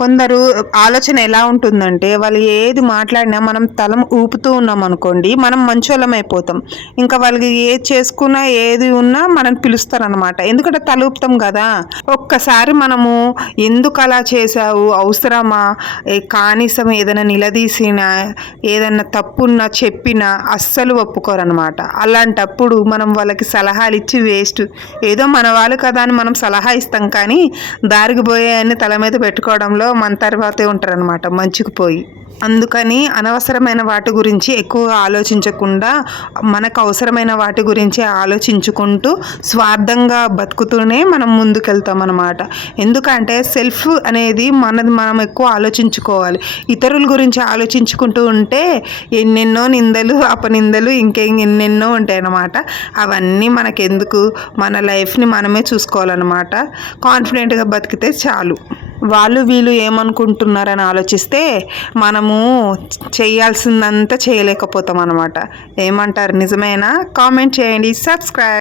కొందరు ఆలోచన ఎలా ఉంటుందంటే వాళ్ళు ఏది మాట్లాడినా మనం తల ఊపుతూ ఉన్నాం అనుకోండి, మనం మంచోళ్ళం అయిపోతాం. ఇంకా వాళ్ళకి ఏది చేసుకున్నా ఏది ఉన్నా మనం పిలుస్తారనమాట. ఎందుకంటే తల ఊపుతాం కదా. ఒక్కసారి మనము ఎందుకు అలా చేసావు, అవసరమా, కనీసం ఏదైనా నిలదీసినా ఏదన్నా తప్పున్నా చెప్పినా అస్సలు ఒప్పుకోరనమాట. అలాంటప్పుడు మనం వాళ్ళకి సలహాలు ఇచ్చి వేస్ట్. ఏదో మన వాళ్ళు కదా అని మనం సలహా ఇస్తాం, కానీ దారికి పోయాయని తల మీద పెట్టుకోవడంలో మన తర్వాతే ఉంటారనమాట మంచుకుపోయి. అందుకని అనవసరమైన వాటి గురించి ఎక్కువగా ఆలోచించకుండా మనకు అవసరమైన వాటి గురించి ఆలోచించుకుంటూ స్వార్థంగా బతుకుతూనే మనం ముందుకెళ్తాం అన్నమాట. ఎందుకంటే సెల్ఫ్ అనేది మనం ఎక్కువ ఆలోచించుకోవాలి. ఇతరుల గురించి ఆలోచించుకుంటూ ఉంటే ఎన్నెన్నో నిందలు అపనిందలు ఎన్నెన్నో ఉంటాయి అన్నమాట. అవన్నీ మనకెందుకు, మన లైఫ్ని మనమే చూసుకోవాలన్నమాట. కాన్ఫిడెంట్గా బతికితే చాలు. వాళ్ళు వీళ్ళు ఏమనుకుంటున్నారని ఆలోచిస్తే మనము చేయాల్సిందంతా చేయలేకపోతాం అన్నమాట. ఏమంటారు, నిజమేనా? కామెంట్ చేయండి, సబ్స్క్రైబ్.